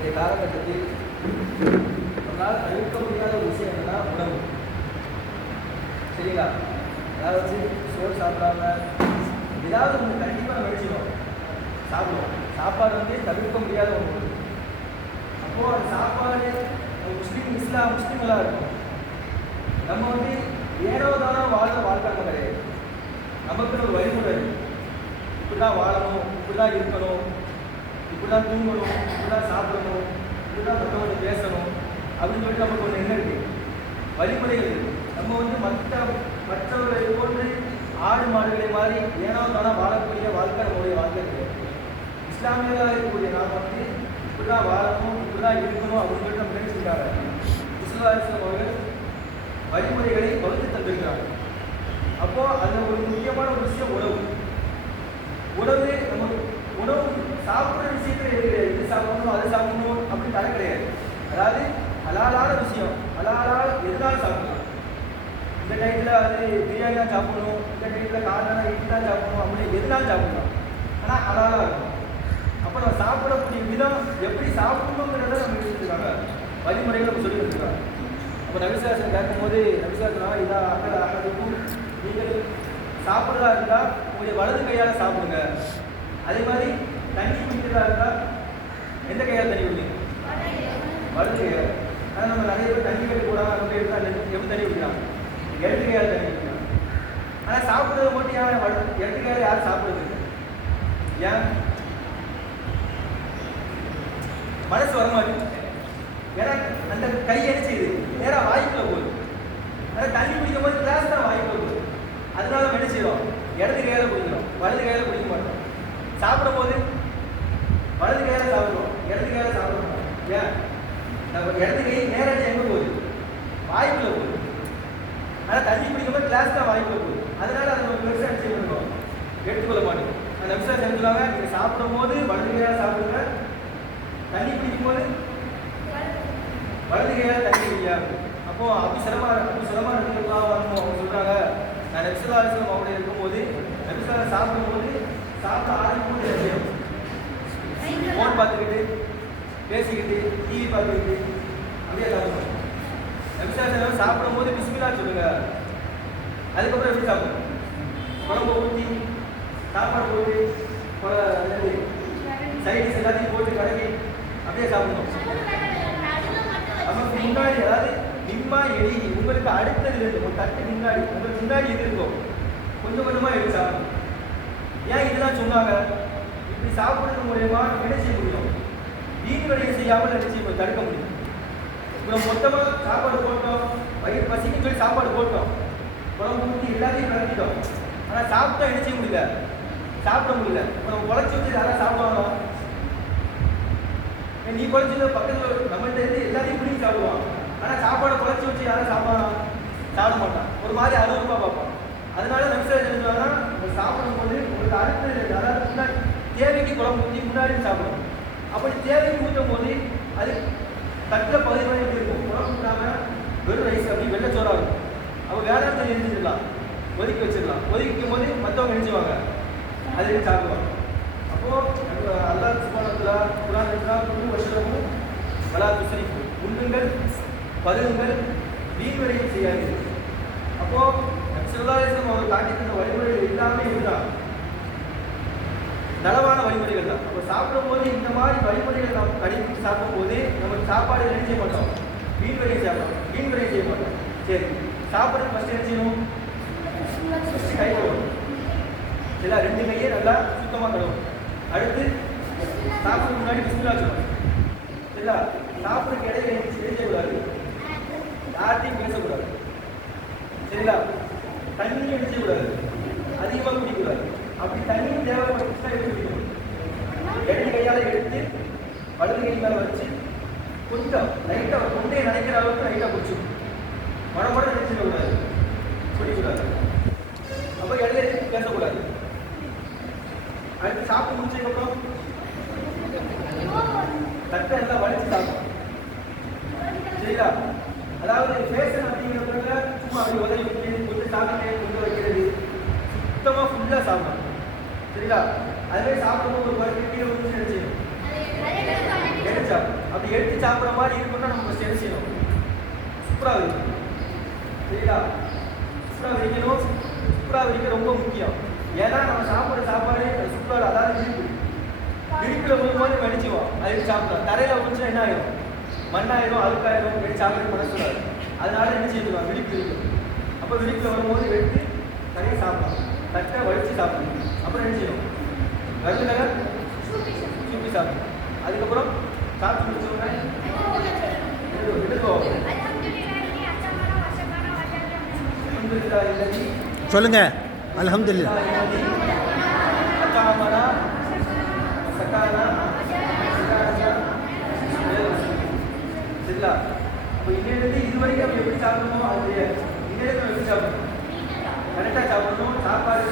இன்றைய காலகட்டத்தில் நம்மளால் தவிர்க்க முடியாத ஒரு விஷயம் என்னன்னா உணவு. சரிங்களா? அதாவது சோறு சாப்பிடாம ஏதாவது ஒன்று கண்டிப்பாக நம்ம நினைச்சிடும் சாப்பிடுவோம். சாப்பாடு வந்து தவிர்க்க முடியாத ஒன்று அப்போது அந்த சாப்பாடு முஸ்லீம் இஸ்லாம் முஸ்லீம்களாக இருக்கும். நம்ம வந்து ஏனோ தானோ வாழ்ற வாழ்க்காங்க கிடையாது. நமக்குன்னு ஒரு வழிமுறை இப்படி தான் வாழணும் இப்படி தான் இருக்கணும். இப்படி தான் தூங்கணும் இப்படி தான் சாப்பிடணும் இப்படி தான் மற்றவங்க பேசணும் அப்படின்னு சொல்லிட்டு நமக்கு ஒன்று என்ன இருக்குது வழிமுறைகள் நம்ம வந்து மற்ற மற்றவர்களை போன்று ஆடு மாடுகளை மாதிரி ஏனோ தானோ வாழக்கூடிய வாழ்க்கை நம்மளுடைய வாழ்க்கை கிடையாது. இஸ்லாமியர்களாக இருக்கக்கூடிய நாம் வந்து இப்படி தான் வாழணும் இப்படி தான் இருக்கணும் அப்படின்னு சொல்லிட்டு நம்ம நினைச்சிருக்காங்க இஸ்லாம் அவர்கள் வழிமுறைகளை வகுத்து தந்திருக்கிறாங்க அப்போ அதில் ஒரு முக்கியமான ஒரு விஷயம் உணவு உணவு நம்ம உணவு சாப்பிட்ற விஷயத்துல எது கிடையாது இது சாப்பிடணும் அது ஒன்றும் தடை கிடையாது. அதாவது ஹலாலான விஷயம். ஹலாலான எதுனாலும் சாப்பிடலாம் இந்த டைத்தில் அது பிரியாணி தான் சாப்பிடணும். இந்த டைத்தில் காரணம் இட்லி தான் சாப்பிடணும் அப்படின்னு எதுனாலும் சாப்பிடலாம் ஆனால் ஹலாலாக இருக்கும். அப்போ நம்ம சாப்பிடக்கூடிய விதம் எப்படி சாப்பிடணுங்கிறத நம்ம எடுத்துருக்காங்க வழிமுறைகளை நம்ம சொல்லி கொடுத்துருக்காங்க. அப்போ ரவிசாசன் கேட்கும்போது நபிசாசனா இதாக ஆக்கள் ஆகிறதுக்கும் நீங்கள் சாப்பிட்றதா இருந்தால் உங்களுடைய வலது கையால் சாப்பிடுங்க. அதே மாதிரி தண்ணி குடிக்கிறதா இருந்தால் எந்த கையால் தண்ணி குடிங்க வருது. ஆனால் நம்ம நிறைய பேர் தண்ணி கட்டி போடாமல் நம்ம எடுத்தால் எப்படி தண்ணி குடிக்கிறாங்க இடது தண்ணி குடிக்கிறாங்க ஆனால் சாப்பிட்றது மட்டும் யார் வலது இடது யாரும் சாப்பிட்றது ஏன்? மனசு வர மாட்டேங்குது ஏன்னா அந்த கை என்ன செய்யுது நேராக வாய்க்குள்ள போகுது. ஆனால் தண்ணி குடிக்கும் போது கிளாஸ் தான் வாய்க்குள்ள போகுது. அதனால நம்ம என்ன செய்யறோம்? இடது கையால குடிக்கிறோம். வலது கையால குடிக்க மாட்டோம். சாப்பிடும் போது வலது கையால சாப்பிடுவோம் இடது கையால சாப்பிடுவோம் ஏன்? நம்ம இடது கை நேராக எங்க போகுது? வாய்ப்பில் போகுது. ஆனால் தண்ணி பிடிக்கும் போது கிளாஸ் தான் வாய்ப்பில் போகுது. அதனால அதை நம்ம பெருசாக அடிச்சு செய்யணும்? எடுத்துக்கொள்ள மாட்டோம். அந்த விவசாயம் செஞ்சுலாங்க நீங்கள் சாப்பிடும் போது வலது கையால சாப்பிடுங்க. தண்ணி குடிக்கும் போது வலது கையால் தண்ணி குடியா அப்போ அப்படி சிரம அப்படி சிரமம் இருக்கிறதுலாம் வரணும் அவங்க சொல்கிறாங்க நான் நெப்சலாசிரம் அவங்கள இருக்கும்போது நெப்சலா சாப்பிடும்போது சாப்பிட்டு ஆரம்பிக்கும் போது என்ன செய்யும் ஃபோன் பார்த்துக்கிட்டு பேசிக்கிட்டு டிவி பார்த்துக்கிட்டு அப்படியே சாப்பிடணும் சாப்பிடும் சாப்பிடும்போது பிஸ்மிலா சொல்லுங்க. அதுக்கப்புறம் எப்படி சாப்பிடும் குழம்பு ஊற்றி சாப்பாடு போட்டு சைடிஸ் எல்லாத்தையும் போட்டு கலக்கி அப்படியே சாப்பிடணும். நமக்கு முன்னாடி அதாவது நிம்மா எலி உங்களுக்கு அடுத்தது இருக்கும் தட்டு முன்னாடி உங்களுக்கு முன்னாடி இது இருக்கும். கொஞ்சம் கொஞ்சமாக எடுத்து சாப்பிடணும். ஏன் இதெல்லாம் சொன்னாங்க? இப்படி சாப்பிடுறது மூலயமா கிடைச்சி தீங்கு வழியை செய்யாமல் நினைச்சு இப்போ தடுக்க முடியும். இப்போ மொத்தமாக சாப்பாடு போட்டோம். வயிறு பசிக்குன்னு சொல்லி சாப்பாடு போட்டோம். குழம்பு ஊற்றி எல்லாத்தையும் கலக்கிட்டோம் ஆனால் சாப்பிட்டா என்ன முடியல. சாப்பிட முடியல. இப்போ நம்ம குழச்சி வச்சு யாராவது சாப்பிடுவாங்க நீ குழச்சி பக்கத்தில் நம்மள்ட்ட இருந்து எல்லாத்தையும் பிடிச்சி சாப்பிடுவான். ஆனால் சாப்பாடை குழச்சி வச்சு யாரும் சாப்பிடுவான் சாப்பிட மாட்டான். ஒரு மாதிரி அறுபது ரூபாய் பார்ப்பான். அதனால நம்சர் தெரிஞ்சுவாங்கன்னா நம்ம சாப்பிடும்போது உங்களுக்கு அடுத்த அதாவது முன்னாடி தேவைக்கு குழம்பு ஊற்றி முன்னாடி சாப்பிடணும் அப்படி தேவை ஊற்றும் போது அது தக்க பகுதி இருக்கும்? உணவு இல்லாமல் வெறும் ரைஸ் அப்படி வெள்ளச்சோறாக இருக்கும். அப்போ வேளாண் தண்ணி எழுந்திடலாம் ஒதுக்கி வச்சிடலாம். ஒதுக்கும் போது மற்றவங்க நினைச்சுவாங்க அதை சாப்பிடுவாங்க. அப்போ அல்லா அல்லாஹ் சுபானத்துல முழு வருஷமும் வலா துசரி உண்ணுங்கள் பருகுங்கள் வீண்வரையும் செய்யாது அப்போ சிவதாரேசம் அவர் காட்டி தந்த வழிமுறைகள் எல்லாமே இருந்தால் நலவான வழிமுறைகள் தான். சாப்பிடும் சாப்பிடும்போது இந்த மாதிரி வழிமுறைகள் நாம் கடைபிடித்து சாப்பிடும்போது நம்ம சாப்பாடு என்ன செய்ய மாட்டோம். வீண்வரையும் சாப்பிடலாம் வீண்வரையும் செய்ய மாட்டோம். சரி சாப்பிட்றது ஃபஸ்ட் என்ன செய்யணும்? ஃபஸ்ட்டு கை கழுவணும். எல்லாம் ரெண்டு கையே நல்லா சுத்தமாக கழுவும் அடுத்து சாப்பிட்றதுக்கு முன்னாடி பிஸ்மில்லா சொல்லணும் இல்லை சாப்பிட்றதுக்கு இடையில எழுந்து செய்ய யார்ட்டையும் பேசக்கூடாது சரிங்களா தண்ணி அடிச்சக்கூடாது அதிகமாக குடிக்கக்கூடாது அப்படி தண்ணி தேவைப்பட்டுச்சுன்னா எடுத்து குடிக்கணும் இடது கையால் எடுத்து வலது கை மேலே வச்சு கொஞ்சம் லைட்டாக கொண்டே நினைக்கிற அளவுக்கு லைட்டாக குடிச்சிக்கணும் மடமட நினைச்சிடக்கூடாது குடிக்கக்கூடாது அப்போ இடையில பேசக்கூடாது. அடுத்து சாப்பிட்டு முடிச்சதுக்கப்புறம் தட்டை எல்லாம் வலிச்சு சாப்பிடும். சரிங்களா அதாவது ஃபேஷன் அப்படிங்கிறதுல சும்மா அப்படி உதவி வைக்கிறது கொஞ்சம் சாப்பிட்டு கொண்டு வைக்கிறது. சுத்தமாக ஃபுல்லாக சாப்பிடணும். சரிங்களா அதுவே சாப்பிடும்போது ஒரு பருத்தி கீழே வந்து நினைச்சிடும் எடுத்து அப்படி எடுத்து சாப்பிட்ற மாதிரி இருக்கணும்னா நம்ம ஃபஸ்ட் என்ன செய்யணும்? சூப்பராக விரிக்கணும் சரிங்களா சூப்பராக வைக்கணும் சூப்பராக வைக்க ரொம்ப முக்கியம். ஏன்னா நம்ம சாப்பிட்ற சாப்பாடு சுப்ரா அதாவது விரிப்பு விரிப்பில் மூலமாக மாதிரி அடிச்சுவோம் அது சாப்பிடலாம். தரையில் முடிச்சா என்ன ஆகிடும் மண்ணாயிரும் அழுக்காயிரும் வெளி சாப்பிட்டு பண்ண சொல்லாது அதனால என்ன செய்யலாம் விழிப்பு இருக்கும் அப்போ விழிப்பில் வரும்போது எடுத்து நிறைய சாப்பிடலாம். தட்டை வடித்து சாப்பிடுவோம் அப்புறம் என்ன செய்யணும்? வருதுனால சூப்பி சாப்பிடுவோம் அதுக்கப்புறம் சாப்பிட்டு முடிச்சோடனே சொல்லுங்க. அல்ஹம்துலில்லாஹ் அத்தாமனா சகானா சரிங்களா அப்போ இன்னிலிருந்து இது வரைக்கும் நம்ம எப்படி சாப்பிடணுமோ அது நம்ம எப்படி சாப்பிடணும்? கரெக்டாக சாப்பிடணும். சாப்பாடு